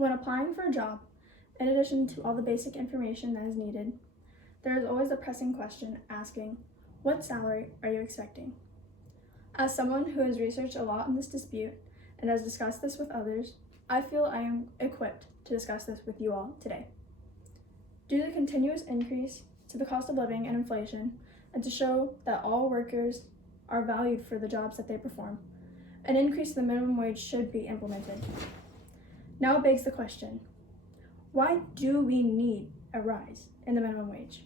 When applying for a job, in addition to all the basic information that is needed, there is always a pressing question asking, what salary are you expecting? As someone who has researched a lot on this dispute and has discussed this with others, I feel I am equipped to discuss this with you all today. Due to the continuous increase to the cost of living and inflation, and to show that all workers are valued for the jobs that they perform, an increase in the minimum wage should be implemented. Now it begs the question, why do we need a rise in the minimum wage?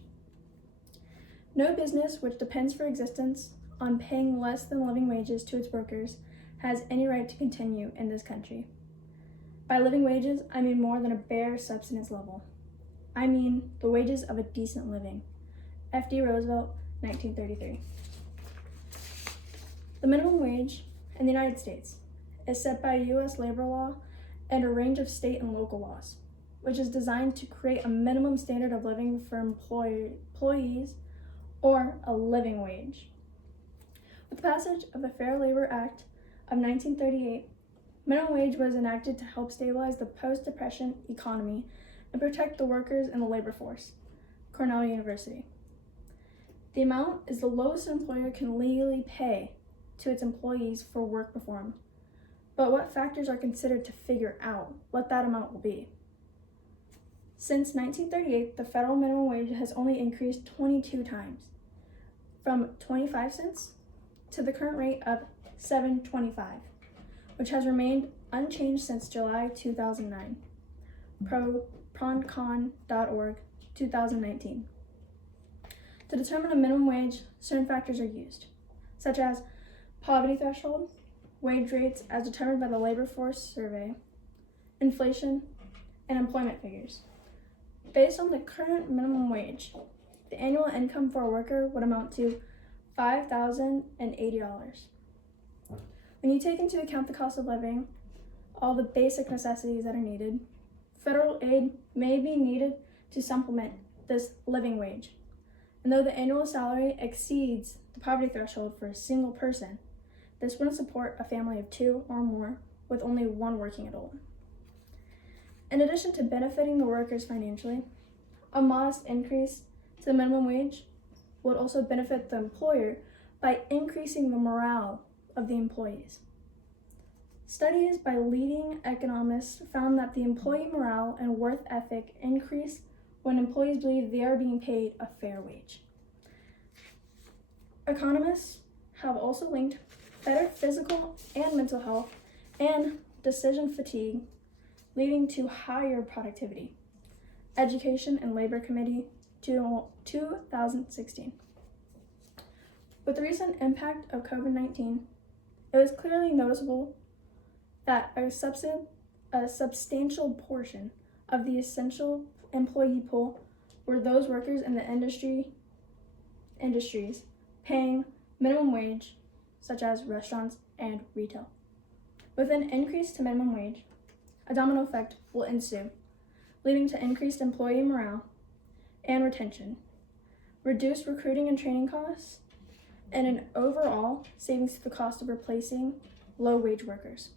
No business which depends for existence on paying less than living wages to its workers has any right to continue in this country. By living wages, I mean more than a bare subsistence level. I mean the wages of a decent living. F.D. Roosevelt, 1933. The minimum wage in the United States is set by U.S. labor law and a range of state and local laws, which is designed to create a minimum standard of living for employees or a living wage. With the passage of the Fair Labor Act of 1938, minimum wage was enacted to help stabilize the post-Depression economy and protect the workers in the labor force. Cornell University. The amount is the lowest an employer can legally pay to its employees for work performed, but what factors are considered to figure out what that amount will be? Since 1938, the federal minimum wage has only increased 22 times, from 25 cents to the current rate of $7.25, which has remained unchanged since July 2009. Proncon.org, 2019. To determine a minimum wage, certain factors are used, such as poverty threshold, wage rates as determined by the Labor Force Survey, inflation, and employment figures. Based on the current minimum wage, the annual income for a worker would amount to $5,080. When you take into account the cost of living, all the basic necessities that are needed, federal aid may be needed to supplement this living wage. And though the annual salary exceeds the poverty threshold for a single person, this wouldn't support a family of 2 or more with only one working adult. In addition to benefiting the workers financially, a modest increase to the minimum wage would also benefit the employer by increasing the morale of the employees. Studies by leading economists found that the employee morale and work ethic increase when employees believe they are being paid a fair wage. Economists have also linked better physical and mental health and decision fatigue, leading to higher productivity. Education and Labor Committee, 2016. With the recent impact of COVID-19, it was clearly noticeable that a substantial portion of the essential employee pool were those workers in the industries paying minimum wage, such as restaurants and retail. With an increase to minimum wage, a domino effect will ensue, leading to increased employee morale and retention, reduced recruiting and training costs, and an overall savings to the cost of replacing low-wage workers.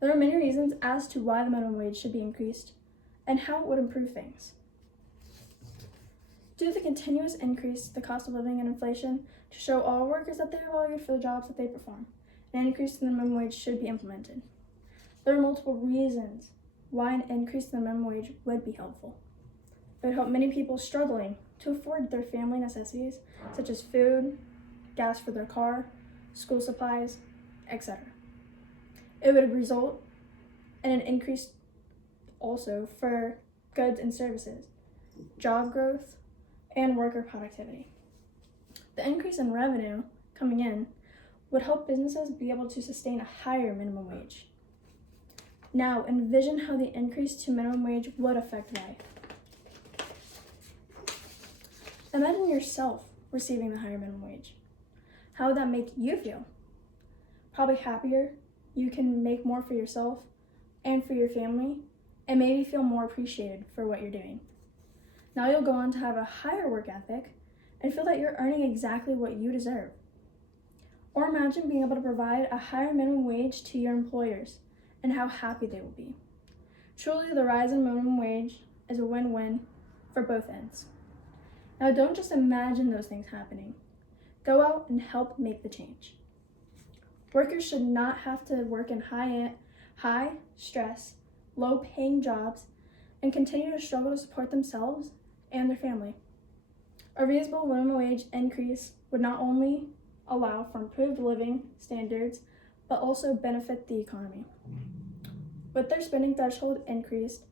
There are many reasons as to why the minimum wage should be increased and how it would improve things. Due to the continuous increase in the cost of living and inflation, to show all workers that they are valued for the jobs that they perform, an increase in the minimum wage should be implemented. There are multiple reasons why an increase in the minimum wage would be helpful. It would help many people struggling to afford their family necessities, such as food, gas for their car, school supplies, etc. It would result in an increase also for goods and services, job growth, and worker productivity. The increase in revenue coming in would help businesses be able to sustain a higher minimum wage. Now, envision how the increase to minimum wage would affect life. Imagine yourself receiving the higher minimum wage. How would that make you feel? Probably happier. You can make more for yourself and for your family, and maybe feel more appreciated for what you're doing. Now you'll go on to have a higher work ethic and feel that you're earning exactly what you deserve. Or imagine being able to provide a higher minimum wage to your employers and how happy they will be. Truly, the rise in minimum wage is a win-win for both ends. Now, don't just imagine those things happening. Go out and help make the change. Workers should not have to work in high stress, low-paying jobs and continue to struggle to support themselves and their family. A reasonable minimum wage increase would not only allow for improved living standards, but also benefit the economy. With their spending threshold increased,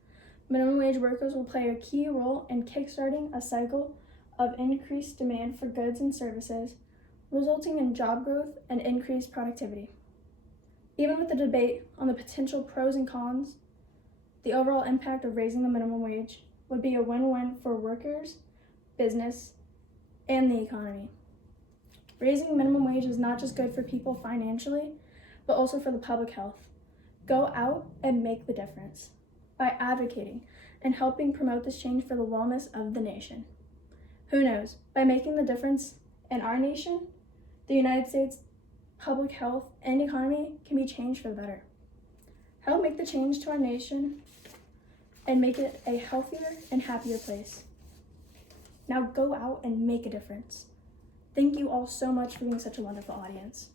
minimum wage workers will play a key role in kickstarting a cycle of increased demand for goods and services, resulting in job growth and increased productivity. Even with the debate on the potential pros and cons, the overall impact of raising the minimum wage would be a win-win for workers, business, and the economy. Raising minimum wage is not just good for people financially, but also for the public health. Go out and make the difference by advocating and helping promote this change for the wellness of the nation. Who knows, by making the difference in our nation, the United States public health and economy can be changed for the better. Help make the change to our nation and make it a healthier and happier place. Now go out and make a difference. Thank you all so much for being such a wonderful audience.